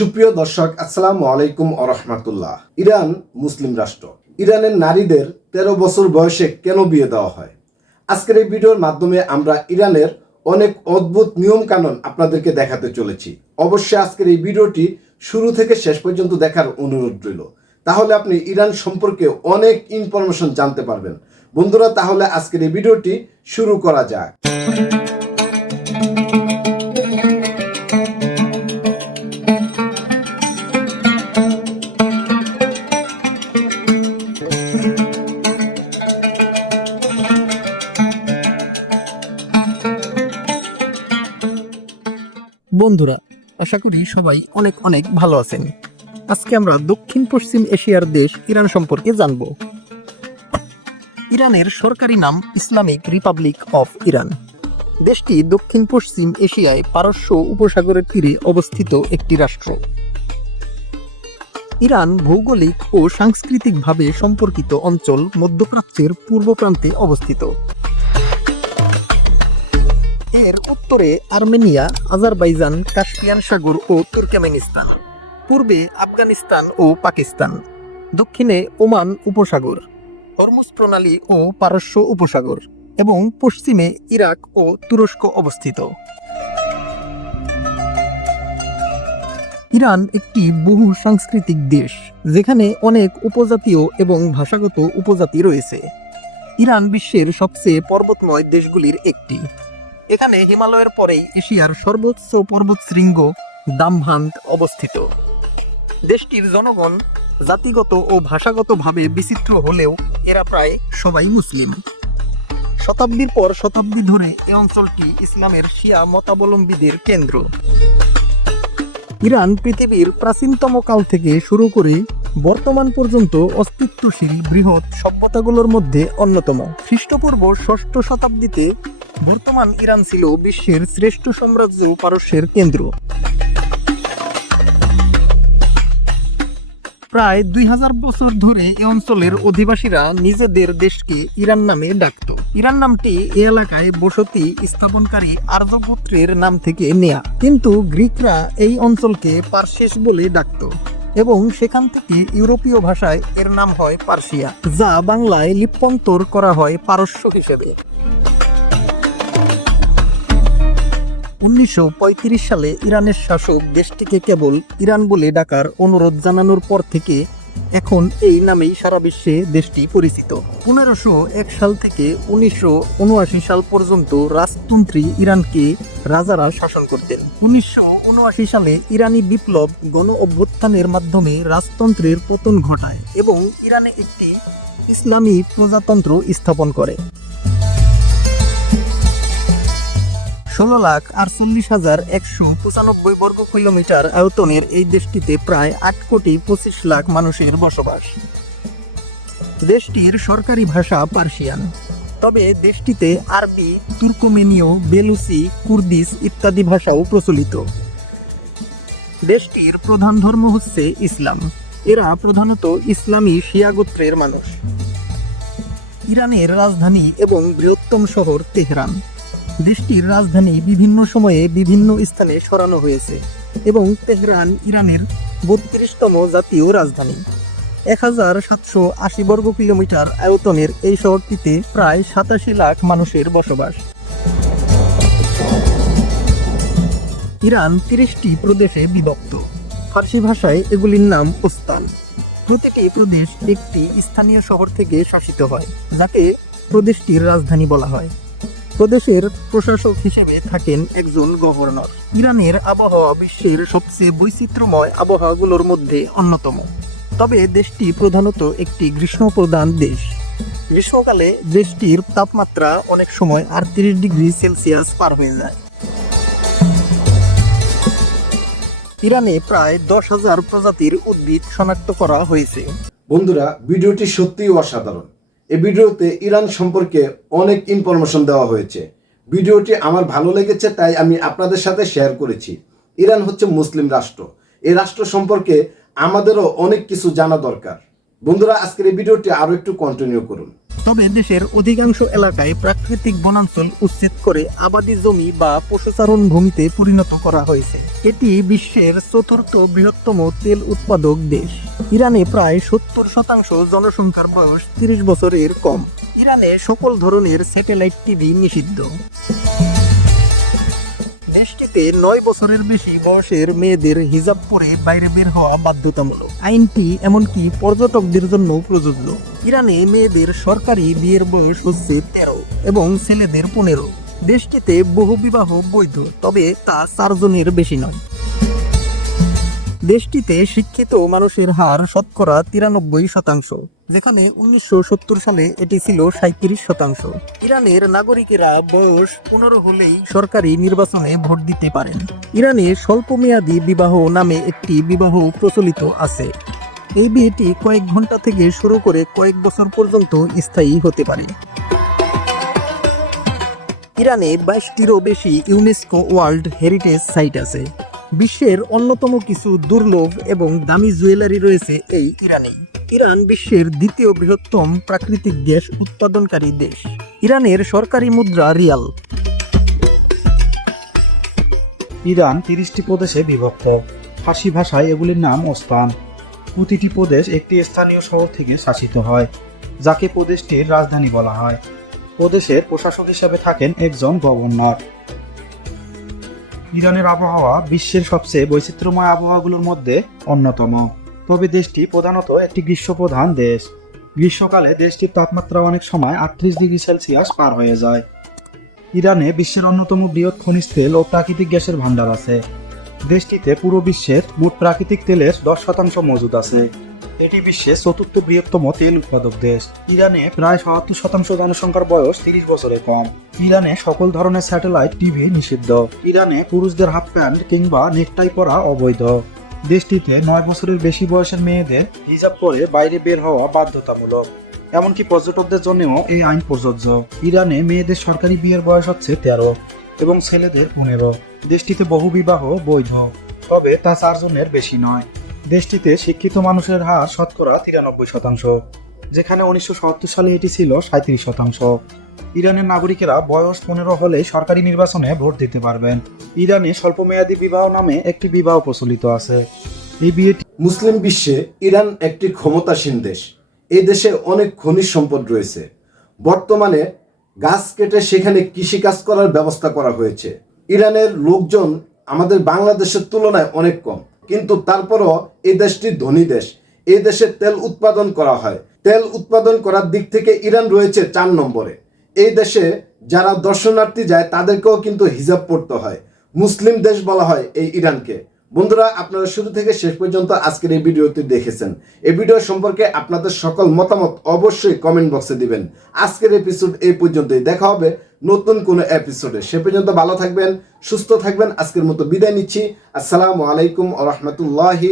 সুপ্রিয় দর্শক, আসসালামু আলাইকুম আরহামাতুল্লাহ ইরান মুসলিম রাষ্ট্র। ইরানের নারীদের তেরো বছর বয়সে কেন বিয়ে দেওয়া হয়? আজকের এই ভিডিওর মাধ্যমে আমরা ইরানের অনেক অদ্ভুত নিয়ম কানুন আপনাদেরকে দেখাতে চলেছি। অবশ্যই আজকের এই ভিডিওটি শুরু থেকে শেষ পর্যন্ত দেখার অনুরোধ রইল। তাহলে আপনি ইরান সম্পর্কে অনেক ইনফরমেশন জানতে পারবেন। বন্ধুরা, তাহলে আজকের এই ভিডিওটি শুরু করা যাক। বন্ধুরা, আশা করি সবাই অনেক অনেক ভালো আছেন। আজকে আমরা দক্ষিণ পশ্চিম এশিয়ার দেশ ইরান সম্পর্কে জানব। ইরানের সরকারি নাম ইসলামিক রিপাবলিক অফ ইরান। দেশটি দক্ষিণ পশ্চিম এশিয়ায় পারস্য উপসাগরের তীরে অবস্থিত একটি রাষ্ট্র। ইরান ভৌগোলিক ও সাংস্কৃতিকভাবে সম্পর্কিত অঞ্চল মধ্যপ্রাচ্যের পূর্ব প্রান্তে অবস্থিত। এর উত্তরে আর্মেনিয়া, আজারবাইজান, কাস্পিয়ান সাগর ও তুর্কমেনিস্তান। পূর্বে আফগানিস্তান ও পাকিস্তান। দক্ষিণে ওমান উপসাগর, হরমুজ প্রণালী ও পারস্য উপসাগর এবং পশ্চিমে ইরাক ও তুরস্ক অবস্থিত। ইরান একটি বহু সাংস্কৃতিক দেশ, যেখানে অনেক উপজাতীয় এবং ভাষাগত উপজাতি রয়েছে। ইরান বিশ্বের সবচেয়ে পর্বতময় দেশগুলির একটি। এখানে হিমালয়ের পরেই এশিয়ার সর্বোচ্চ পর্বতশৃঙ্গ দামভান্ত অবস্থিত। দেশটির জনগণ জাতিগত ও ভাষাগতভাবে বিচিত্র হলেও এরা প্রায় সবাই মুসলিম। শতাব্দীর পর শতাব্দী ধরে এই অঞ্চলটি ইসলামের শিয়া মতাবলম্বীদের কেন্দ্র। ইরান পৃথিবীর প্রাচীনতম কাল থেকে শুরু করে বর্তমান পর্যন্ত অস্তিত্বশীল বৃহৎ সভ্যতাগুলোর মধ্যে অন্যতম। খ্রিস্টপূর্ব ষষ্ঠ শতাব্দীতে বর্তমান ইরান ছিল বিশ্বের শ্রেষ্ঠ সাম্রাজ্য পারস্যের কেন্দ্র। প্রায় দুই হাজার বছর ধরে এই অঞ্চলের অধিবাসীরা নিজেদের দেশকে ইরান নামে ডাকত। ইরান নামটি এই এলাকায় বসতি স্থাপনকারী আর্যপুত্রের নাম থেকে নেয়া। কিন্তু গ্রিকরা এই অঞ্চলকে পার্সেস বলে ডাকত এবং সেখান থেকে ইউরোপীয় ভাষায় এর নাম হয় পার্সিয়া, যা বাংলায় লিপ্যন্তর করা হয় পারস্য হিসেবে। উনিশশো পঁয়ত্রিশ সালে ইরানের শাসক দেশটিকে কেবল ইরান বলে ডাকার অনুরোধ জানানোর পর থেকে এখন এই নামেই সারা বিশ্বে দেশটি পরিচিত। পনেরোশো এক সাল থেকে উনিশশো উনআশি সাল পর্যন্ত রাজতন্ত্রী ইরানকে রাজারা শাসন করতেন। উনিশশো উনআশি সালে ইরানি বিপ্লব গণ অভ্যুত্থানের মাধ্যমে রাজতন্ত্রের পতন ঘটায় এবং ইরানে একটি ইসলামী প্রজাতন্ত্র স্থাপন করে। ষোলো লাখ আটচল্লিশ হাজার একশো পঁচানব্বই বর্গ কিলোমিটার আয়তনের এই দেশটিতে প্রায় আট কোটি পঁচিশ লাখ মানুষের বসবাস। দেশটির সরকারি ভাষা পার্সিয়ান। তবে দেশটিতে আরবি, তুর্কমেনীয় বেলুসি কুর্দিস ইত্যাদি ভাষাও প্রচলিত। দেশটির প্রধান ধর্ম হচ্ছে ইসলাম। এরা প্রধানত ইসলামী শিয়া গোত্রের মানুষ। ইরানের রাজধানী এবং বৃহত্তম শহর তেহরান। দেশটির রাজধানী বিভিন্ন সময়ে বিভিন্ন স্থানে সরানো হয়েছে এবং তেহরান ইরানের বত্রিশতম জাতীয় রাজধানী। এক হাজার সাতশো আশি বর্গ কিলোমিটার আয়তনের এই শহরটিতে প্রায় সাতাশি লাখ মানুষের বসবাস। ইরান তিরিশটি প্রদেশে বিভক্ত। ফার্সি ভাষায় এগুলির নাম ওস্তান। প্রতিটি প্রদেশ একটি স্থানীয় শহর থেকে শাসিত হয়, যাকে প্রদেশটির রাজধানী বলা হয়। প্রদেশের প্রশাসক হিসেবে থাকেন একজন গভর্নর। ইরানের আবহাওয়া বিশ্বের সবচেয়ে বৈচিত্র্যময় আবহাওয়াগুলোর মধ্যে অন্যতম। তবে দেশটি প্রধানত একটি গ্রীষ্মপ্রধান দেশ। গ্রীষ্মকালে দেশটির তাপমাত্রা অনেক সময় আটত্রিশ ডিগ্রি সেলসিয়াস পার হয়ে যায়। ইরানে প্রায় দশ হাজার প্রজাতির উদ্ভিদ শনাক্ত করা হয়েছে। বন্ধুরা, ভিডিওটি সত্যিই অসাধারণ। এই ভিডিওতে ইরান সম্পর্কে অনেক ইনফরমেশন দেওয়া হয়েছে। ভিডিওটি আমার ভালো লেগেছে, তাই আমি আপনাদের সাথে শেয়ার করেছি। ইরান হচ্ছে মুসলিম রাষ্ট্র। এই রাষ্ট্র সম্পর্কে আমাদেরও অনেক কিছু জানা দরকার। বন্ধুরা, আজকের এই ভিডিওটি আরও একটু কন্টিনিউ করুন। তবে দেশের অধিকাংশ এলাকায় প্রাকৃতিক বনাঞ্চল উচ্ছেদ করে আবাদি জমি বা পশুচারণ ভূমিতে পরিণত করা হয়েছে। এটি বিশ্বের চতুর্থ বৃহত্তম তেল উৎপাদক দেশ। ইরানে প্রায় সত্তর শতাংশ জনসংখ্যার বয়স তিরিশ বছরের কম। ইরানে সকল ধরনের স্যাটেলাইট টিভি নিষিদ্ধ। দেশটিতে নয় বছরের বেশি বয়সের মেয়েদের হিজাব পরে বাইরে বের হওয়া বাধ্যতামূলক। আইনটি এমনকি পর্যটকদের জন্য প্রযোজ্য। ইরানে মেয়েদের সরকারি বিয়ের বয়স হচ্ছে তেরো এবং ছেলেদের পনেরো। দেশটিতে বহু বিবাহ বৈধ, তবে তা চারজনের বেশি নয়। দেশটিতে শিক্ষিত মানুষের হার শতকরা তিরানব্বই শতাংশ। যেখানে উনিশশো সত্তর সালে এটি ছিল সাঁত্রিশ শতাংশ। ইরানের নাগরিকেরা বয়স পনেরো হলেই সরকারি নির্বাচনে ভোট দিতে পারেন। ইরানে স্বল্পমেয়াদী বিবাহ নামে একটি বিবাহ প্রচলিত আছে। এই বিয়েটি কয়েক ঘণ্টা থেকে শুরু করে কয়েক বছর পর্যন্ত স্থায়ী হতে পারে। ইরানে বাইশটিরও বেশি ইউনেস্কো ওয়ার্ল্ড হেরিটেজ সাইট আছে। বিশ্বের অন্যতম কিছু দুর্লভ এবং দামি জুয়েলারি রয়েছে এই ইরানেই। ইরান বিশ্বের দ্বিতীয় বৃহত্তম প্রাকৃতিক গ্যাস উৎপাদনকারী দেশ। ইরানের সরকারি মুদ্রা রিয়াল। ইরান তিরিশটি প্রদেশে বিভক্ত। ফার্সি ভাষায় এগুলির নাম ওস্তান। প্রতিটি প্রদেশ একটি স্থানীয় শহর থেকে শাসিত হয়, যাকে প্রদেশটির রাজধানী বলা হয়। প্রদেশের প্রশাসক হিসেবে থাকেন একজন গভর্নর। ইরানের আবহাওয়া বিশ্বের সবচেয়ে বৈচিত্র্যময় আবহাওয়াগুলোর মধ্যে অন্যতম। তবে দেশটি প্রধানত একটি গ্রীষ্মপ্রধান দেশ। গ্রীষ্মকালে দেশটির তাপমাত্রা অনেক সময় আটত্রিশ ডিগ্রি সেলসিয়াস পার হয়ে যায়। ইরানে বিশ্বের অন্যতম বৃহৎ খনিজ তেল ও প্রাকৃতিক গ্যাসের ভাণ্ডার আছে। দেশটিতে পুরো বিশ্বের মোট প্রাকৃতিক তেলের দশ শতাংশ মজুদ আছে। এটি বিশ্বের চতুর্থ বৃহত্তম তেল উৎপাদক দেশ। ইরানে প্রায় সত্তর শতাংশ জনসংখ্যার বয়স তিরিশ বছরের কম। ইরানে সকল ধরনের স্যাটেলাইট টিভি নিষিদ্ধ। ইরানে পুরুষদের হাফ প্যান্ট কিংবা নেকটাই পরা অবৈধ। দেশটিতে নয় বছরের বেশি বয়সের মেয়েদের হিজাব করে বাইরে বের হওয়া বাধ্যতামূলক। এমনকি পর্যটকদের জন্যও এই আইন প্রযোজ্য। ইরানে মেয়েদের সরকারি বিয়ের বয়স হচ্ছে তেরো এবং ছেলেদের পনেরো। দেশটিতে বহু বিবাহ বৈধ। তবে তা চারজনের বেশি নয়। দেশটিতে শিক্ষিত মানুষের হার শতকরা তিরানব্বই শতাংশ, যেখানে উনিশশো সত্তর সালে এটি ছিল সাঁত্রিশ শতাংশ। ইরানের নাগরিকেরা বয়স পনেরো হলে সরকারি নির্বাচনে ভোট দিতে পারবেন। ইরানে স্বল্পমেয়াদী বিবাহ নামে একটি বিবাহ প্রচলিত আছে। এই বিয়েটি মুসলিম বিশ্বে ইরান একটি ক্ষমতাসীন দেশ। এই দেশে অনেক খনিজ সম্পদ রয়েছে। বর্তমানে গাছ কেটে সেখানে কৃষিকাজ করার ব্যবস্থা করা হয়েছে। ইরানের লোকজন আমাদের বাংলাদেশের তুলনায় অনেক কম। কিন্তু তারপরও এই দেশটি ধনী দেশ। এই দেশে তেল উৎপাদন করা হয়। তেল উৎপাদন করার দিক থেকে ইরান রয়েছে চার নম্বরে। এই দেশে যারা দর্শনার্থী যায়, তাদেরকেও কিন্তু হিজাব পড়তে হয়। মুসলিম দেশ বলা হয় এই ইরানকে। বন্ধুরা, আপনারা শুরু থেকে শেষ পর্যন্ত আজকের এই ভিডিওটি দেখেছেন। এই ভিডিও সম্পর্কে আপনাদের সকল মতামত অবশ্যই কমেন্ট বক্সে দিবেন। আজকের এপিসোড এই পর্যন্তই। দেখা হবে নতুন কোনো এপিসোডে সে পর্যন্ত ভালো থাকবেন, সুস্থ থাকবেন। আজকের মতো বিদায় নিচ্ছি। আসসালামু আলাইকুম আ রহমতুল্লাহি